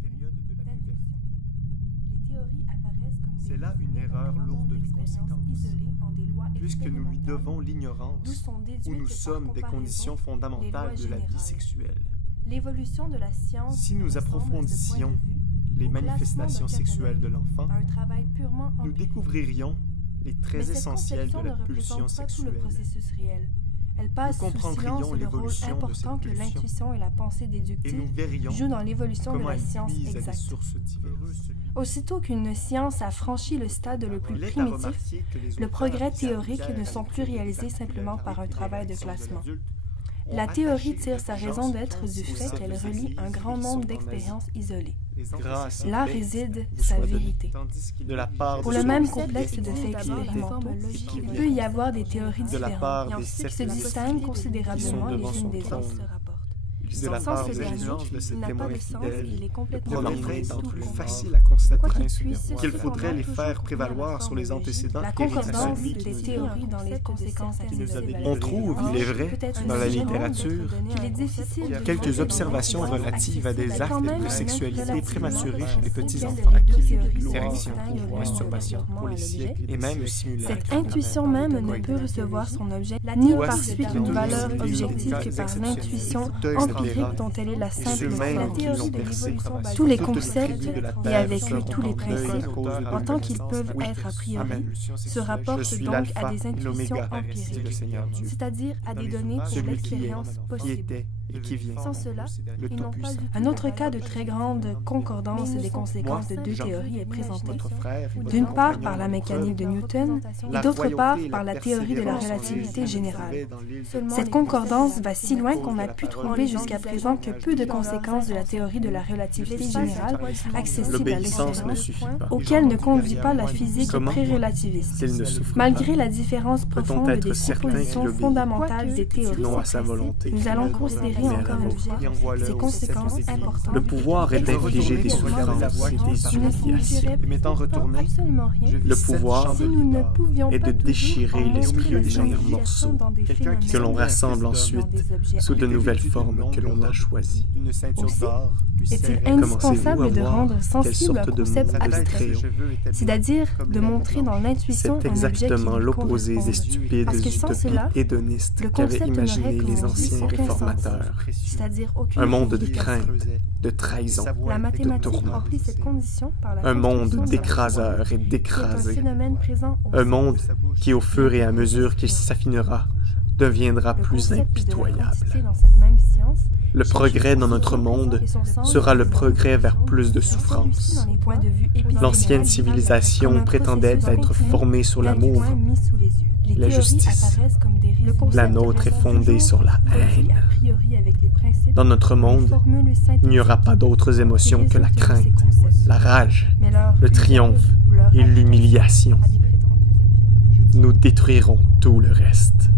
période de la puberté. d'intuition. Les théories apparaissent comme C'est des là une résumés d'un erreur grand lourde nombre de d'expériences conséquences, isolées en des lois puisque nous lui expérimentales, devons d'où l'ignorance sont où déduites nous par sommes des comparaison conditions les fondamentales lois de la vie générales. sexuelle. L'évolution de la science Si nous ressemble à ce point de approfondissions vue les au classement manifestations d'un sexuelles de catalogue, l'enfant, à un travail purement nous empirique. découvririons les Mais traits cette essentiels de conception la ne pulsion représente pas tout le sexuelle. processus réel. Elle passe Nous sous comprendrions silence le rôle l'évolution de important cette que pulsion l'intuition et la pensée et déductive nous verrions jouent dans l'évolution de comment la elle science puise à des exacte. sources diverses. Aussitôt qu'une science a franchi le stade le plus Il est à primitif, remarquer que les le auteurs progrès qui théoriques s'appliquèrent ne à sont plus l'étude des réalisés simplement par un particularités travail de des réactions classement. l'adulte ont La attaché théorie une tire sa raison intelligence d'être du aux fait qu'elle relie un grand nombre d'expériences isolées. grâce Là fait réside vous sa soit donné, vérité. de la part Pour de le ceux même qui complexe sont de faits expérimentaux, qui il peut y avoir des théories de la part différentes des qui se sceptiques distinguent considérablement devant les unes son des trône. autres. de la Sans part ce des dernier, influences de il ces n'a pas témoins de sens, fidèles, il est le complètement progrès nouveau, étant tout plus confond. facile à constater Quoi qu'il puisse, qu'il faudrait les cependant, faire toujours prévaloir sur les conforme au antécédents la hérités de concordance celui des qui nous théories dans les conséquences qui nous a individuelles. On trouve, il est vrai, dans la littérature, qu'il est difficile de quelques demander observations des relatives à des accessibles, actes quand même de un sexualité relativement prématurés chez les petits auquel enfants, les deux théories érection, distinguent le masturbation réellement pour les à l'objet. siècles et même simulacres. Cette intuition même ne peut recevoir son objet ni par suite d'une valeur objective que par l'intuition empirique dont elle est la simple forme. Tous les concepts et avec eux tous les principes, en tant qu'ils peuvent être a priori, se rapportent donc à des intuitions empiriques, c'est-à-dire à des données pour celui qui est, l'expérience qui possible. était et qui vient, Sans cela, le ils n'ont pas Tout-Puissant. un autre cas de très grande concordance des conséquences de deux théories est présenté. Votre frère, D'une part par la mécanique de Newton et d'autre part par la théorie de la relativité générale. Cette concordance va si loin qu'on a pu trouver jusqu'à présent que peu de conséquences de la théorie de la relativité générale accessibles à L'obéissance ne l'expérience, suffit pas. auquel ne conduit pas la physique Comment? pré-relativiste. S'il ne souffre Malgré pas, la différence peut-on profonde être des certain propositions qu'il obéit, fondamentales des théories, non à sa volonté, nous allons considérer mais à encore une l'amour. fois ces conséquences importantes. Le pouvoir est d'infliger des souffrances et des humiliations. Et m'étant retourné, absolument rien le pouvoir si nous ne pouvions est pas de toujours déchirer en l'esprit montrer humain en la morceaux, signification dans des phénomènes que l'on rassemble dans ensuite des objets sous de objectifs. nouvelles formes que l'on a choisies. Aussi, est-il Commencez-vous indispensable à de voir rendre quelle sensible un sorte de concept monde nous abstrait, créons? c'est-à-dire de montrer dans l'intuition C'est un objet qui exactement lui l'opposé des corresponde. stupides Parce que sans utopies cela, hédonistes le qu'avaient concept imaginé n'aurait, comme les on dit, anciens aucun sens. réformateurs. C'est-à-dire aucune Un monde de signification. crainte, de trahison, La de mathématique tourments. remplit cette condition par la Un monde construction de d'écraseurs et qui est un d'écrasés. phénomène présent au Un monde qui, au fur et à mesure qu'il s'affinera, deviendra Le plus concept de la impitoyable. quantité dans cette même science Le progrès dans notre monde sera le progrès vers plus de souffrance. L'ancienne civilisation prétendait être formée sur l'amour. La justice. La nôtre est fondée sur la haine. Dans notre monde, il n'y aura pas d'autres émotions que la crainte, la rage, le triomphe et l'humiliation. Nous détruirons tout le reste.